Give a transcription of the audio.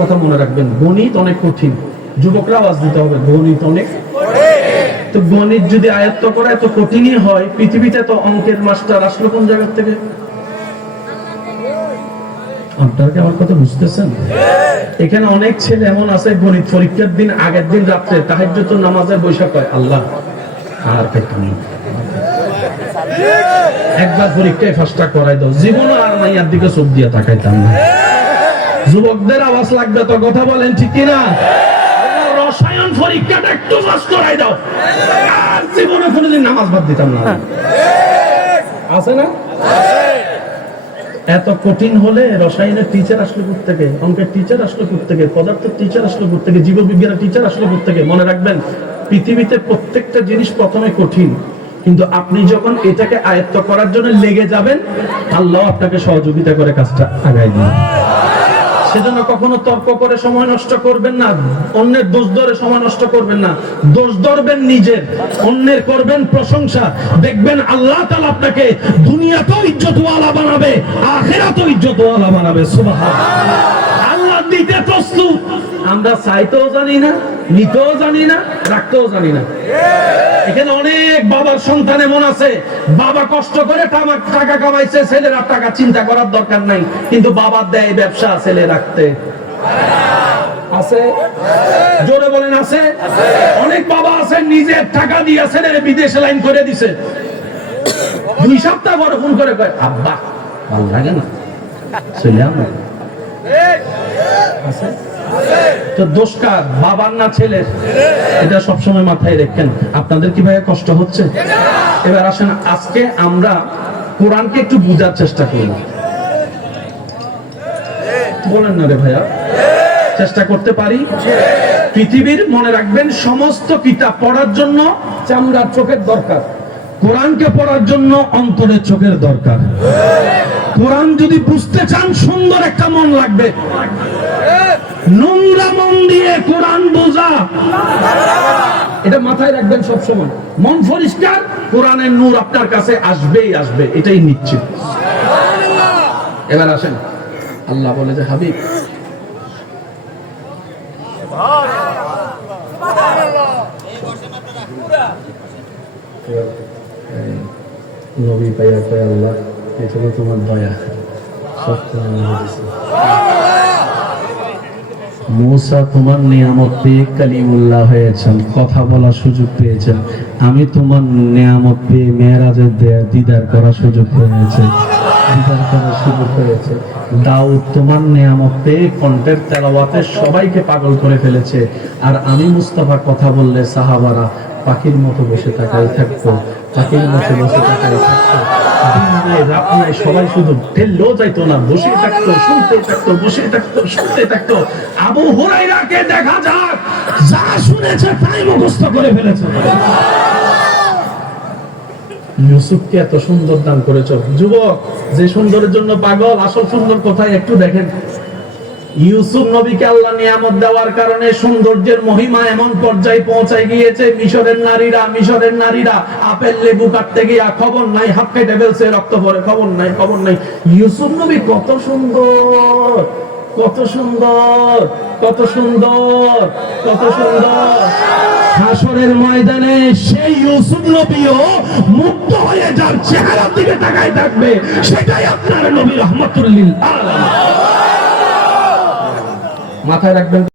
কথা মনে রাখবেন, গণিত অনেক কঠিন। যুবকরা আওয়াজ দিতে হবে, গণিত অনেক। তো গণিত যদি আয়ত্ত করা এত কঠিনই হয়, পৃথিবীতে তো অঙ্কের মাস্টার আসলো কোন জায়গা থেকে? আপনারা কি আমার কথা বুঝতেছেন? এখানে অনেক ছেলে এমন আছে, গণিত পরীক্ষার দিন আগের দিন রাত্রে তাহাজ্জুদ নামাজে বৈশাখ হয়, আল্লাহ আর পেতাম একবার পরীক্ষায় ফার্স্টটা করাই দাও, জীবনে আর মাইয়ার দিকে চোখ দিয়ে তাকাইতাম না। যুবকদের আওয়াজ লাগবে তো, কথা বলেন ঠিক কিনা? রসায়ন পরীক্ষাটা একটু পাস করাই দাও, আর জীবনে কোনোদিন নামাজ বাদ দিতাম না। আছে না? এত কঠিন হলে রসায়নের টিচার আসলো কোথা থেকে, অঙ্কের টিচার আসলো কোথা থেকে, পদার্থের টিচার আসলো কোথা থেকে, জীববিজ্ঞানের টিচার আসলো কোথা থেকে? মনে রাখবেন, পৃথিবীতে প্রত্যেকটা জিনিস প্রথমে কঠিন, কিন্তু আপনি যখন এটাকে আয়ত্ত করার জন্য লেগে যাবেন, আল্লাহ আপনাকে সহযোগিতা করে কাজটা আগায় দিবেন। সেজন্য কখনো তর্ক করে সময় নষ্ট করবেন না, অন্যের দোষ ধরে সময় নষ্ট করবেন না। দোষ ধরবেন নিজের, অন্যের করবেন প্রশংসা, দেখবেন আল্লাহ তাআলা আপনাকে দুনিয়াতেও ইজ্জতওয়ালা বানাবে, আখিরাতেও ইজ্জতওয়ালা বানাবে। সুবহানাল্লাহ। আল্লাহ দিতে প্রস্তুত, আমরা চাইতেও জানি না, নিতেও জানি না, রাখতেও জানি না। এখানে অনেক বাবার সন্তান এমন আছে, বাবা কষ্ট করে টাকা কামাইছে, ছেলের আর টাকা চিন্তা করার দরকার নাই, কিন্তু বাবা দেয় ব্যবসা, ছেলে রাখতে আছে। জোরে বলেন আছে? অনেক বাবা আছে নিজের টাকা দিয়ে ছেলের বিদেশে লাইন করে দিছে, 2 সপ্তাহ পরে ফোন করে কয়, আব্বা ভালো লাগে না, ছেলে আমার আছে। তো দোষ কার, বাবার না ছেলের? এটা সবসময় মাথায় রাখেন। আপনাদের কি ভাইয়া কষ্ট হচ্ছে? এবার আসেন, আজকে আমরা কোরআনকে একটু বোঝার চেষ্টা করব। বলেন না রে ভাইয়া? চেষ্টা করতে পারি? পৃথিবীর, মনে রাখবেন, সমস্ত কিতাব পড়ার জন্য চামড়ার চোখের দরকার, কোরআনকে পড়ার জন্য অন্তরের চোখের দরকার। কোরআন যদি বুঝতে চান, সুন্দর একটা মন লাগবে। নোংরা মন দিয়ে কোরআন বোঝা, এটা মাথায় রাখবেন সব সময়। মন পরিষ্কার, কোরআনের নূর আপনার কাছে আসবেই আসবে, এটাই নিশ্চিত। এবার আসেন, আল্লাহ বলে যে হাবিব, নবী পাইয়া কয়, আল্লাহ এটা তো তোমার দয়া, সত্য মূসা তোমার নিয়ামত পেয়ে কালিমুল্লাহ হয়েছেন, কথা বলার সুযোগ পেয়েছেন। আমি তোমার নিয়ামত পেয়ে মেরাজের দিদার করার সুযোগ পেয়েছে, দিদার করার সুযোগ পেয়েছে। দাউদ তোমার নিয়ামত পেয়ে কণ্ঠের তেলাওয়াতে সবাইকে পাগল করে ফেলেছে, আর আমি মুস্তাফা কথা বললে সাহাবারা পাখির মতো বসে তাকাই থাকতো, পাখির মতো বসে তাকাই থাকতো। দিন নাই রাত নাই, সবাই শুধু ঠেললেও যাইতো না, বসে থাকতো, শুনতে থাকতো, বসে থাকতো, শুনতে থাকতো। আবু হুরায়রাকে দেখা যাক, যা শুনেছে তাই মুখস্থ করে ফেলেছে। ইউসুফকে এত সুন্দর দান করেছ। যুবক, যে সুন্দরের জন্য পাগল, আসল সুন্দর কোথায় একটু দেখেন। ইউসুফ নবীকে আল্লাহ নিয়ামত দেওয়ার কারণে সৌন্দর্যের মহিমা এমন পর্যায়ে পৌঁছায় গিয়েছে, মিশরের নারীরা আপেল লেবু কাটতে গিয়া খবর নাই, হাত কেটে ফেলছে, রক্ত পড়ে, খবর নাই, খবর নাই। ইউসুফ নবী কত সুন্দর, কত সুন্দর, কত সুন্দর, কত সুন্দর। হাসরের ময়দানে সেই ইউসুফ নবীও মুগ্ধ হয়ে যার চেহারার দিকে তাকায় থাকবে, সেটাই আপনার নবী রাহমাতুল লিল আলামিন। মাথায় রাখবেন।